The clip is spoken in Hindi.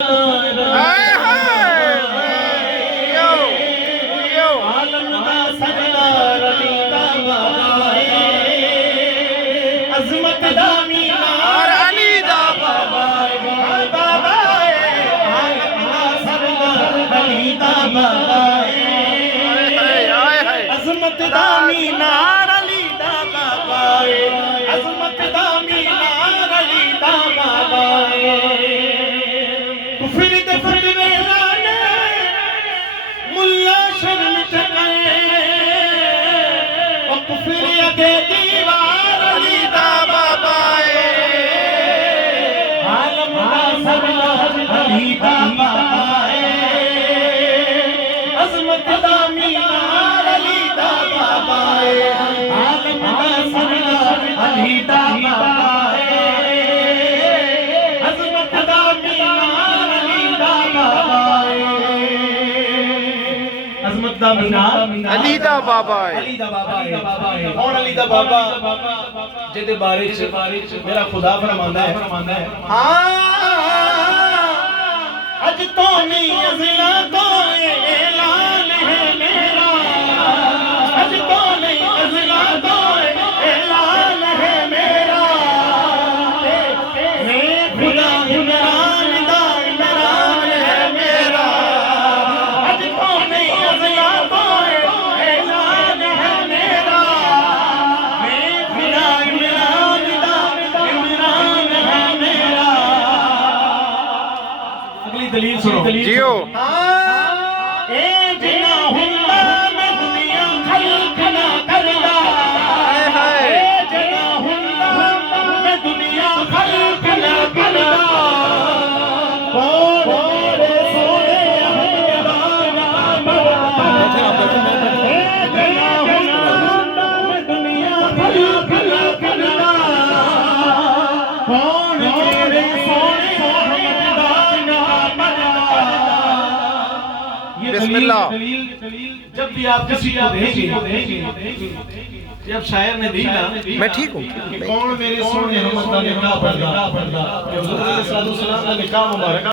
अज़मत दा मीनार अली दा बाबा है, अज़मत दा मीनार अली दा बाबा है। कुफर दे फतवे लाने मुल्ला शर्म चकाए, और कुफर अगे दीवार अली दा बाबा है। आलम दा सरदार अली दा बाबा है, अज़मत दा मीनार अली दा बाबा है। आलम दा सरदार अली दा बाबा है, अज़मत दा मीनार अली दा बाबा है। अज़मत दा मीनार अली दा बाबा है। अली दा बाबा है। कौन अली दा बाबा? जिहदे बारे च मेरा खुदा फरमांदा है, अज तो नहीं अज़ला तो ऐलान है मेरा, अज तो नहीं अज़ला तो ऐलान है मेरा। मैं खुदा इमरान दा इमरान है मेरा, अज तो नहीं अज़ला तो ऐलान है मेरा। मैं खुदा इमरान दा इमरान है मेरा। अगली दलील सुनो जियो। ए जिना हुंदा मैं दुनिया खल्क ना करदा, ए जिना हुंदा मैं दुनिया खल्क ना करदा। बोले सोने अहमदाना मरदा, ए जिना हुंदा मैं दुनिया खल्क ना करदा। कौन तेरे सोने अहमदाना मरदा। बिस्मिल्लाह। जब भी आप किसी को देंगे, जब शायर ने दी ना, मैं ठीक हूँ। कौन मेरे सोने अहमद दा निकाह पढ़दा, जो हुज़ूर अलैहि सल्लल्लाहु अलैहि वसल्लम का निकाह मुबारक